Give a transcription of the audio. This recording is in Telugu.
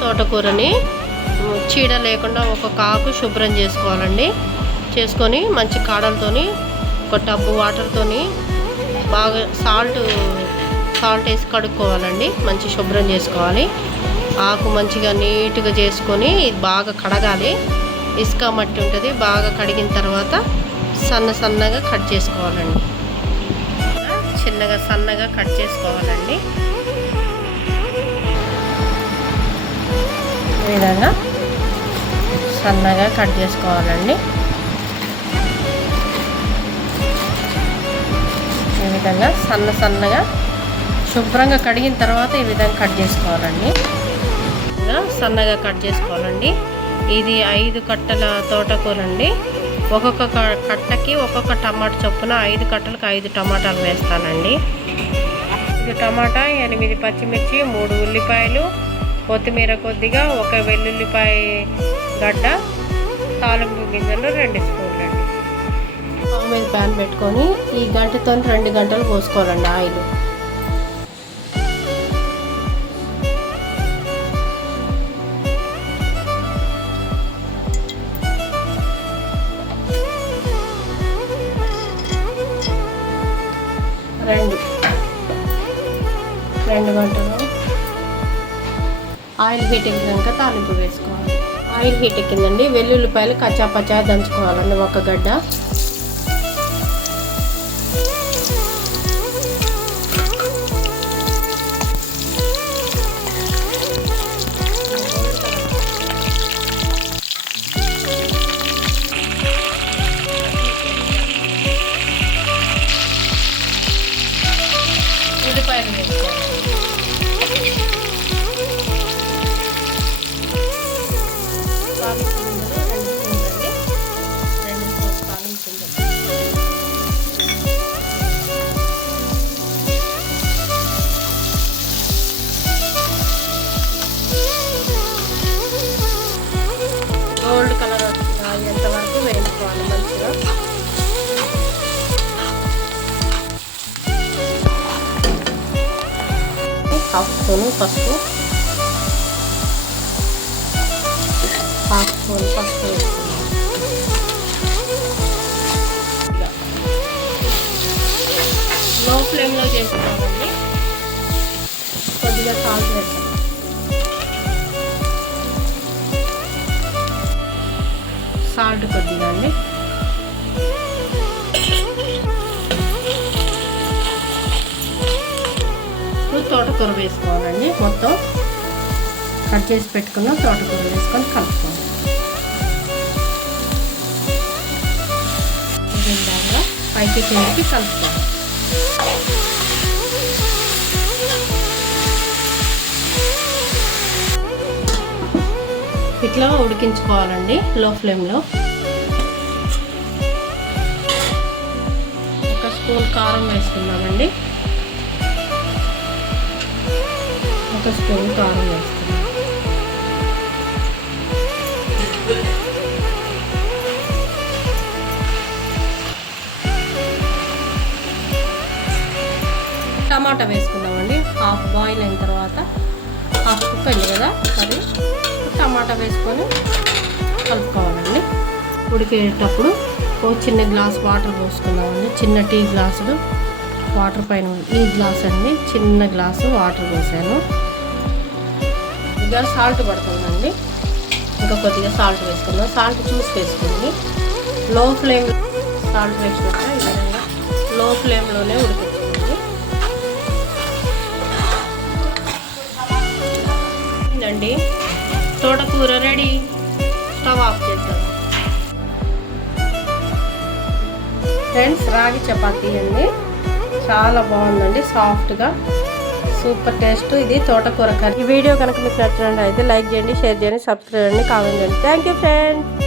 తోటకూరని చీడ లేకుండా ఒక్కొక్క ఆకు శుభ్రం చేసుకోవాలండి. చేసుకొని మంచి కాడలతోని ఒక టబ్బు వాటర్తోని బాగా సాల్ట్ వేసి కడుక్కోవాలండి. మంచి శుభ్రం చేసుకోవాలి. ఆకు మంచిగా నీట్గా చేసుకొని బాగా కడగాలి. ఇసుక మట్టి ఉంటుంది. బాగా కడిగిన తర్వాత సన్నగా కట్ చేసుకోవాలండి. సన్నగా కట్ చేసుకోవాలండి. ఈ విధంగా సన్నగా కట్ చేసుకోవాలండి. ఈ విధంగా సన్నగా శుభ్రంగా కడిగిన తర్వాత ఈ విధంగా కట్ చేసుకోవాలండి. సన్నగా కట్ చేసుకోవాలండి. ఇది 5 కట్టల తోటకూర అండి. ఒక్కొక్క కట్టకి ఒక్కొక్క టమాటా చొప్పున 5 కట్టలకు 5 టమాటాలు వేస్తానండి. ఇది టమాటా, 8 పచ్చిమిర్చి, 3 ఉల్లిపాయలు, కొత్తిమీర కొద్దిగా, 1 వెల్లుల్లిపాయ గడ్డ, తాలింపు గింజలు 2 స్పూన్లు అండి. స్టవ్ మీద ప్యాన్ పెట్టుకొని ఈ గంటతో 2 గంటలు పోసుకోవాలండి ఆయిల్. రెండు గంటలు ఆయిల్ హీట్ ఎక్కినాక తాలింపు వేసుకోవాలి. ఆయిల్ హీట్ ఎక్కిందండి. వెల్లుల్లిపాయలు కచ్చా దంచుకోవాలండి. 1 గడ్డ, ఉల్లిపాయలు వేసుకోవాలి. తాలింపు గింజలు 2 స్పూన్లు అండి. 2 స్పూన్లు తాలింపు గింజలు. గోల్డ్ కలర్ అయ్యేంత వరకు వేయించుకోవాలి మంచిగా. హాఫ్ స్పూన్ పసుపు, వేసుకున్నాం. లో ఫ్లేమ్లో చేసుకోవాలండి. కొద్దిగా సాల్ట్ వేస్తాం. సాల్ట్ కొద్దిగా అండి. తోటకూర వేసుకోవాలండి. మొత్తం కట్ చేసి పెట్టుకున్న తోటకూర వేసుకొని కలుపుకోవాలి. బాగా పైకి కిందకి కలుపుకోవాలి. ఇట్లా ఉడికించుకోవాలండి లో ఫ్లేమ్లో. 1 స్పూన్ కారం వేసుకున్నామండి. 1 స్పూన్ కారం వేస్తున్నాం. టమాటా వేసుకుందామండి. హాఫ్ బాయిల్ అయిన తర్వాత హాఫ్ కుక్ అయింది కదా కర్రీ, టమాటా వేసుకొని కలుపుకోవాలండి. ఉడికేటప్పుడు ఒక చిన్న గ్లాస్ వాటర్ పోసుకుందామండి. చిన్న టీ గ్లాసులు వాటర్ పైన ఈ గ్లాస్ అండి. చిన్న గ్లాసు వాటర్ పోసాను. ఇంకా సాల్ట్ పడుతుందండి. ఇంకా కొద్దిగా సాల్ట్ వేసుకుందాం. సాల్ట్ చూసి వేసుకోండి. లో ఫ్లేమ్ సాల్ట్ వేసినాక ఈ విధంగా లో ఫ్లేమ్లోనే ఉడికించుకోండి. అండి తోటకూర రెడీ. స్టవ్ ఆఫ్ చేద్దాం. ఫ్రెండ్స్, రాగి చపాతీ అండి. చాలా బాగుందండి. సాఫ్ట్గా సూపర్ టేస్ట్. ఇది తోటకూర కర్రీ. ఈ వీడియో కనుక మీకు నచ్చినట్లయితే లైక్ చేయండి, షేర్ చేయండి, సబ్స్క్రైబ్ చేయండి, కామెంట్ చేయండి. Thank you friends.